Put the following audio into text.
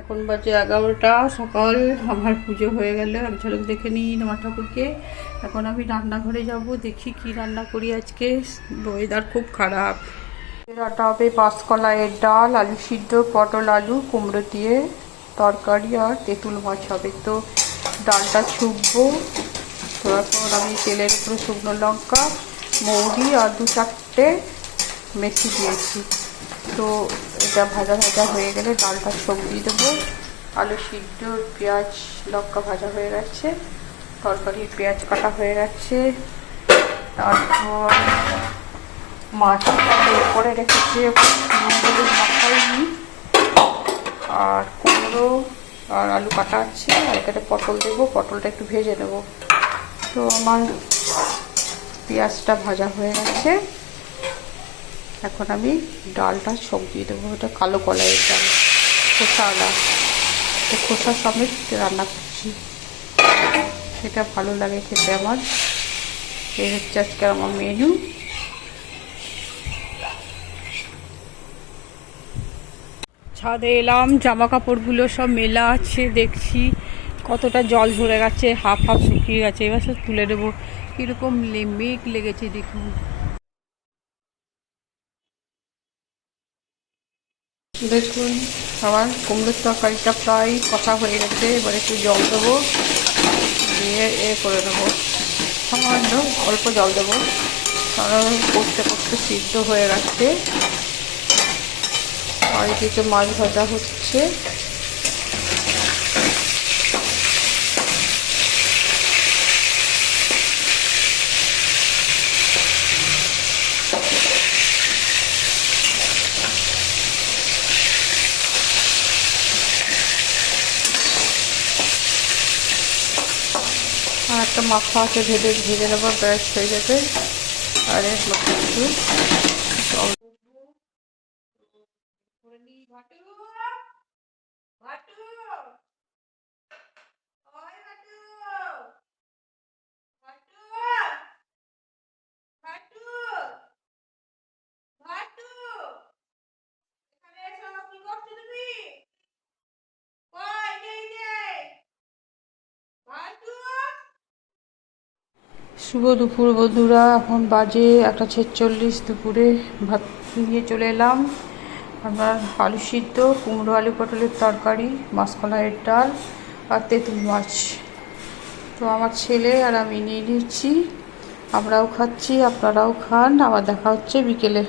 এখন বাজে 11টা সকাল। আমার পুজো হয়ে গেল, এক ঝলক দেখে নিই মা ঠাকুরকে। এখন আমি রান্নাঘরে যাব, দেখি কি রান্না করি আজকে। ওয়েদার খুব খারাপ। রান্না হবে মাসকলাইয়ের ডাল, আলু সিদ্ধ, পটল আলু কুমড়ো দিয়ে তরকারি, আর তেঁতুল মাছ হবে। তো ডালটা ছুকবো। তো এখন আমি তেলের উপরে শুকনো লঙ্কা, মৌরি আর 2-4টে মেথি দিয়েছি। তো এটা ভাজা ভাজা হয়ে গেলে ডালটা ছোপ দিয়ে দেবো। আলু সিদ্ধ, পেঁয়াজ লঙ্কা ভাজা হয়ে গেছে, তরকারির পেঁয়াজ কাটা হয়ে গেছে। তারপর মাছটা করে রেখেছি, মাখাইনি। আর কুমড়ো আর আলু কাটা আছে, আর এখানে পটল দেবো, পটলটা একটু ভেজে নেবো। তো আমার পেঁয়াজটা ভাজা হয়ে গেছে। এখন আমি ডালটা ছোপ দিয়ে দেবো। এটা কালো কলাইয়ের ডাল, খোসাওয়ালা। এটা খোসা সমেত রান্না করছি, এটা ভালো লাগে খেতে আমার। এই হচ্ছে আজকে আমার মেনু। ছাদে এলাম, জামা কাপড়গুলো সব মেলা আছে, দেখছি কতটা জল ঝরে গেছে, হাফ হাফ শুকিয়ে গেছে। এবার সব তুলে দেবো। কীরকম মেঘ লেগেছে দেখুন। দেখুন আমার কুমড়োর তরকারিটা প্রায় কষা হয়ে গেছে। এবার একটু জল দেবো, দিয়ে করে দেবো, সামান্য অল্প জল দেবো, কারণ করতে করতে সিদ্ধ হয়ে গেছে। আর এদিকে মাছ ভাজা হচ্ছে। আর একটা মাখা আছে, ভেজে নেবো, ব্যাস হয়ে যাবে। আর এর মধ্যে একটু জল করে নিই। ঘাটু ঘাটু ওই ঘাটু ঘাটু ঘাটু ঘাটু, এখানে এসো। কি করছো তুমি? কই এই যে ঘাটু। শুভ দুপুর বন্ধুরা, এখন বাজে 1:46। দুপুরে ভাত নিয়ে চলে এলাম। আমার আলু সিদ্ধ, কুমড়ো আলু পটলের তরকারি, মাসকলাইয়ের ডাল আর তেঁতুল মাছ। তো আমার ছেলে আর আমি নিয়ে নিচ্ছি, আমরাও খাচ্ছি, আপনারাও খান। আবার দেখা হচ্ছে বিকেলে।